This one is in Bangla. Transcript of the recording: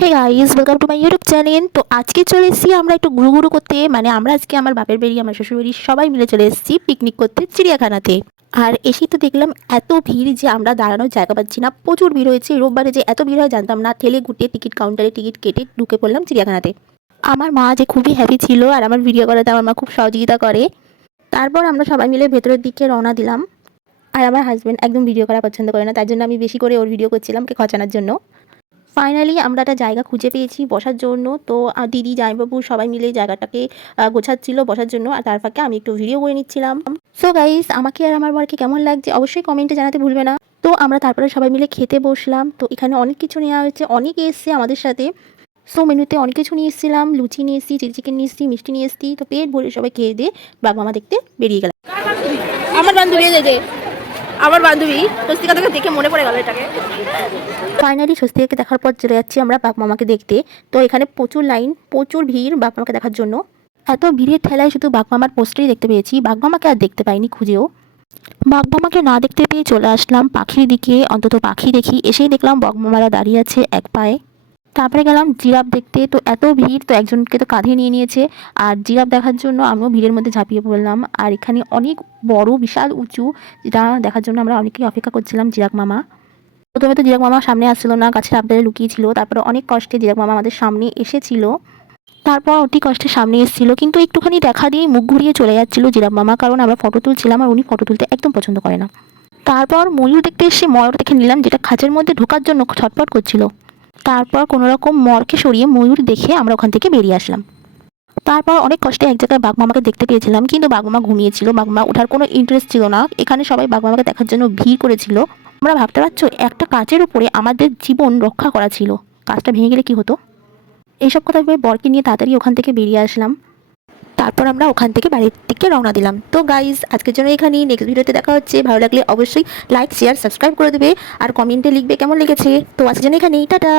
Hey guys, welcome to my YouTube channel. তো আজকে চলে এসেছি আমরা একটু ঘুরু করতে, মানে আমরা আজকে আমার বাপের বাড়ি, আমার শ্বশুর বাড়ি সবাই মিলে চলে এসেছি পিকনিক করতে চিড়িয়াখানাতে। আর এসেই তো দেখলাম এত ভিড় যে আমরা দাঁড়ানোর জায়গা পাচ্ছি না, প্রচুর ভিড় হয়েছে। রোববারে যে এত ভিড় হয় জানতাম না। ঠেলে গুটে টিকিট কাউন্টারে টিকিট কেটে ঢুকে পড়লাম চিড়িয়াখানাতে। আমার মা যে খুবই হ্যাপি ছিল, আর আমার ভিডিও করাতে আমার মা খুব সহযোগিতা করে। তারপর আমরা সবাই মিলে ভেতরের দিকে রওনা দিলাম। আর আমার হাজব্যান্ড একদম ভিডিও করা পছন্দ করে না, তার জন্য আমি বেশি করে ওর ভিডিও করছিলাম, ওকে খচানোর জন্য। ফাইনালি আমরা একটা জায়গা খুঁজে পেয়েছি বসার জন্য। তো দিদি জামাইবাবু সবাই মিলে জায়গাটাকে গোছাচ্ছিল বসার জন্য, আর তার ফাঁকে আমি একটু ভিডিও করে নিচ্ছিলাম। সো গাইস, আমাকে আর আমার বরকে কেমন লাগছে অবশ্যই কমেন্টে জানাতে ভুলবে না। তো আমরা তারপরে সবাই মিলে খেতে বসলাম। তো এখানে অনেক কিছু নেওয়া হয়েছে, অনেকে এসছে আমাদের সাথে। সো মেনুতে অনেক কিছু নিয়ে এসেছিলাম, লুচি নিয়ে এসেছি, চিলি চিকেন নিয়ে এসেছি, মিষ্টি নিয়ে এসেছি। তো পেট ভরে সবাই খেয়ে দিয়ে বাগমামা দেখতে বেরিয়ে গেলাম। আমার বান্ধবী আমার বান্ধবী স্বস্তিকা থেকে দেখে মনে পড়ে গেল এটাকে। ফাইনালি স্বস্তিকাকে দেখার পর চলে যাচ্ছি আমরা বাগমামাকে দেখতে। তো এখানে প্রচুর লাইন, প্রচুর ভিড় বাগমামাকে দেখার জন্য। এত ভিড়ের ঠেলায় শুধু বাগমামার পোস্টারই দেখতে পেয়েছি, বাগমামাকে আর দেখতে পাইনি খুঁজেও। বাগমামাকে না দেখতে পেয়ে চলে আসলাম পাখির দিকে, অন্তত পাখি দেখি। এসেই দেখলাম বাগমামারা দাঁড়িয়ে আছে এক পায়ে। তারপরে গেলাম জিরাফ দেখতে। তো এত ভিড়, তো একজনকে তো কাঁধে নিয়ে নিয়েছে। আর জিরাফ দেখার জন্য আমিও ভিড়ের মধ্যে ঝাঁপিয়ে পড়লাম। আর এখানে অনেক বড় বিশাল উঁচু, যেটা দেখার জন্য আমরা অনেকেই অপেক্ষা করছিলাম জিরাফ মামা। প্রথমে তো জিরাফ মামা সামনে আসছিল না, গাছের আবদারে লুকিয়েছিল। তারপরে অনেক কষ্টে জিরাফ মামা আমাদের সামনে এসেছিল। তারপর অতি কষ্টে সামনে এসেছিল, কিন্তু একটুখানি দেখা দিয়ে মুখ ঘুরিয়ে চলে যাচ্ছিল জিরাফ মামা, কারণ আমরা ফটো তুলছিলাম আর উনি ফটো তুলতে একদম পছন্দ করে না। তারপর ময়ূর দেখতে এসে ময়ূর দেখে নিলাম, যেটা খাঁচার মধ্যে ঢোকার জন্য ছটফট করছিল। তারপর কোনোরকম মরকে সরিয়ে ময়ূর দেখে আমরা ওখান থেকে বেরিয়ে আসলাম। তারপর অনেক কষ্টে এক জায়গায় বাঘমামাকে দেখতে পেয়েছিলাম, কিন্তু বাঘমামা ঘুমিয়েছিল। বাঘমামা ওঠার কোনো ইন্টারেস্ট ছিল না। এখানে সবাই বাঘমামাকে দেখার জন্য ভিড় করেছিল। আমরা ভাবতে পারছো, একটা কাচের উপরে আমাদের জীবন রক্ষা করা ছিল, কাজটা ভেঙে গেলে কি হতো। এইসব কথা ভেবে বরকে নিয়ে তাড়াতাড়ি ওখান থেকে বেরিয়ে আসলাম। তারপর আমরা ওখান থেকে বাড়ির দিকে রওনা দিলাম। তো গাইজ, আজকের জন্য এখানেই। নেক্সট ভিডিওতে দেখা হচ্ছে। ভালো লাগলে অবশ্যই লাইক শেয়ার সাবস্ক্রাইব করে দেবে, আর কমেন্টে লিখবে কেমন লেগেছে। তো আজকের জন্য এখানেই, টাটা।